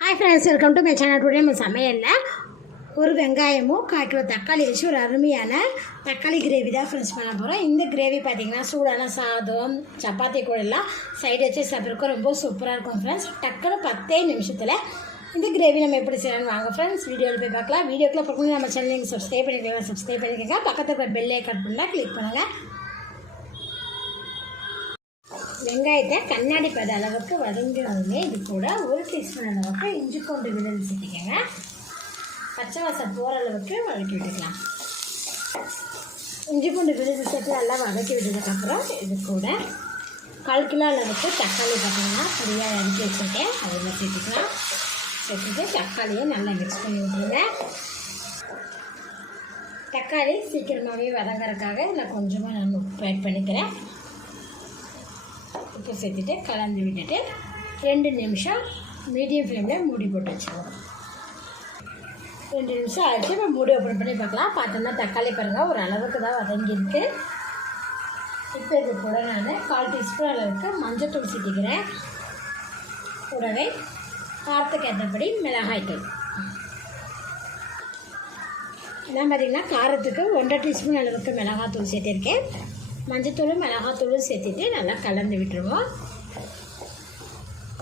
Hi friends welcome to my channel today நம்ம சமையலில் ஒரு வெங்காயமும் கால் கிலோ தக்காளி வச்சு ஒரு அருமையான தக்காளி கிரேவி தான் ஃப்ரெண்ட்ஸ் பண்ண போகிறோம் இந்த கிரேவி பார்த்தீங்கன்னா சூடான சாதம் சப்பாத்தி கூடலாம் சைடு வச்சு சாப்பிட்றதுக்கு ரொம்ப சூப்பராக இருக்கும் ஃப்ரெண்ட்ஸ் டக்குன்னு பத்தே நிமிஷத்தில் இந்த கிரேவி நம்ம எப்படி செய்யலாம்னு வாங்க ஃப்ரெண்ட்ஸ் வீடியோவில் போய் பார்க்கலாம். வீடியோக்குள்ள பார்க்கணும் நம்ம சேனல் நீங்கள் சப்ஸ்கிரைப் பண்ணிக்கலாம் சப்ஸ்கிரைப் பண்ணிக்கோங்க. பக்கத்தில் இருக்கிற கட் பண்ணால் கிளிக் பண்ணுங்கள் வெங்காயத்தை கண்ணாடி பத அளவுக்கு வதங்கினோடனே இது கூட ஒரு டீஸ்பூன் அளவுக்கு இஞ்சி பூண்டு விழுது சேர்த்திக்கங்க. பச்சை வாசம் போகிற அளவுக்கு வதக்கி விட்டுக்கலாம். இஞ்சி பூண்டு விழுந்து சேர்த்து நல்லா வதக்கி விட்டதுக்கப்புறம் இது கூட கால் கிலோ அளவுக்கு தக்காளி பார்த்தீங்கன்னா பொடியாக அரிஞ்சு வச்சுருக்கேன். அதில் சேர்த்துக்கலாம். சேர்த்துட்டு தக்காளியை நல்லா மிக்ஸ் பண்ணி விட்டுருங்க. தக்காளி சீக்கிரமாகவே வதங்குறதுக்காக நான் கொஞ்சமாக நான் உப்பு ஆட் பண்ணிக்கிறேன். உப்பு சேர்த்துட்டு கலந்து விட்டுட்டு ரெண்டு நிமிஷம் மீடியம் ஃப்ளேமில் மூடி போட்டு வச்சுருவோம் ரெண்டு நிமிஷம் ஆகிடுச்சு இப்போ மூடி ஓப்பன் பண்ணி பார்க்கலாம். பார்த்தோம்னா தக்காளி பாருங்கள் ஒரு அளவுக்கு தான் வதங்கியிருக்கு. இப்போ இது கூட நான் கால் டீஸ்பூன் அளவுக்கு மஞ்சள் தூள் சேர்த்திக்கிறேன். கூடவே காரத்துக்கு ஏற்றபடி மிளகாய் தூள். என்ன பார்த்தீங்கன்னா காரத்துக்கு ஒன்றரை டீஸ்பூன் அளவுக்கு மிளகாய் தூள் சேர்த்திருக்கேன். மஞ்சத்தூளும் மிளகாத்தூளும் சேர்த்துட்டு நல்லா கலந்து விட்டுருவோம்.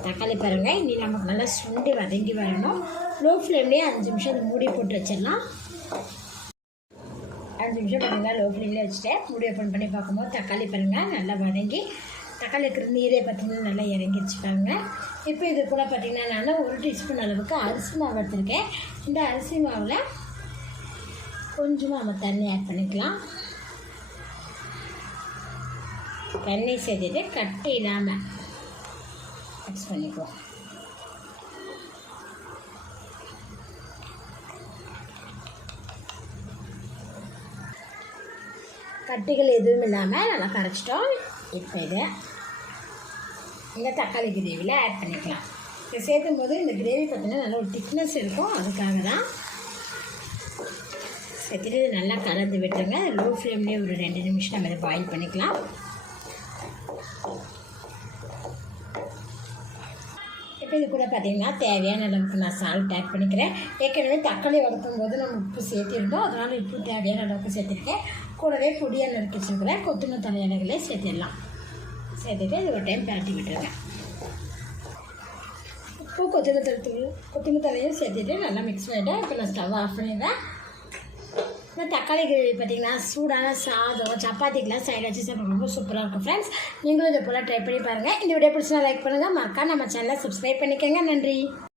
தக்காளி பாருங்கள் இனி நமக்கு நல்லா சுண்டி வதங்கி வரணும். லோ ஃப்ளேம்லேயே அஞ்சு நிமிஷம் அதை மூடி போட்டு வச்சிடலாம். அஞ்சு நிமிஷம் பார்த்தீங்கன்னா லோ ஃப்ளேம்லேயே வச்சுட்டேன் மூடி ஓப்பன் பண்ணி பார்க்கும்போது தக்காளி பாருங்கள் நல்லா வதங்கி தக்காளி இருக்கிற நீரே பார்த்தீங்கன்னா நல்லா இறங்கி பாருங்க. இப்போ இது கூட பார்த்தீங்கன்னா நான் ஒரு டீஸ்பூன் அளவுக்கு அரிசி மாவு எடுத்திருக்கேன். இந்த அரிசி மாவில் கொஞ்சமாக நம்ம தண்ணி ஆட் பண்ணிக்கலாம். தண்ணி சேர்த்துட்டு கட்டி இல்லாமல் மிக்ஸ் பண்ணிக்குவோம். கட்டிகள் எதுவும் இல்லாமல் நல்லா கரைச்சிட்டோம். இப்போ இதை இந்த தக்காளி கிரேவியில் ஆட் பண்ணிக்கலாம். இதை சேர்க்கும் போது இந்த கிரேவி பார்த்திங்கன்னா நல்ல ஒரு திக்னஸ் இருக்கும். அதுக்காக தான் சேர்த்துட்டு நல்லா கலந்து விட்டுருங்க. லோ ஃப்ளேம்லேயே ஒரு ரெண்டு நிமிஷம் நம்ம இதை பாயில் பண்ணிக்கலாம். இப்போ இது கூட பார்த்திங்கன்னா தேவையான அளவுக்கு நான் சால்ட் ஆட் பண்ணிக்கிறேன். ஏற்கனவே தக்காளி வளர்க்கும் போது நம்ம உப்பு சேர்த்திருந்தோம். அதனால் இப்போ தேவையான அளவுக்கு சேர்த்துருக்கேன். கூடவே பொடியாக நறுக்கி வச்சுருக்கிறேன். கொத்தமல்லி தலையிலகளே சேர்த்திடலாம். சேர்த்துட்டு இது ஒரு டைம் பரட்டி விட்டுருவேன் உப்பு கொத்தமல்லி தூள் கொத்தமல்லி தலையும் சேர்த்துட்டு நல்லா மிக்ஸ் பண்ணிவிட்டேன் இப்போ நான் ஸ்டவ் ஆஃப் பண்ணிடுறேன். இந்த தக்காளி கிரேவி பார்த்தீங்கன்னா சூடான சாதம் சப்பாத்திக்கெலாம் சைடு வச்சு சாப்பிட ரொம்ப சூப்பராக இருக்கும் ஃப்ரெண்ட்ஸ் நீங்களும் இதை போல் ட்ரை பண்ணி பாருங்கள் இந்த வீடியோ பிடிச்சா லைக் பண்ணுங்கள் மறக்காம நம்ம சேனலை சப்ஸ்கிரைப் பண்ணிக்கோங்க. நன்றி.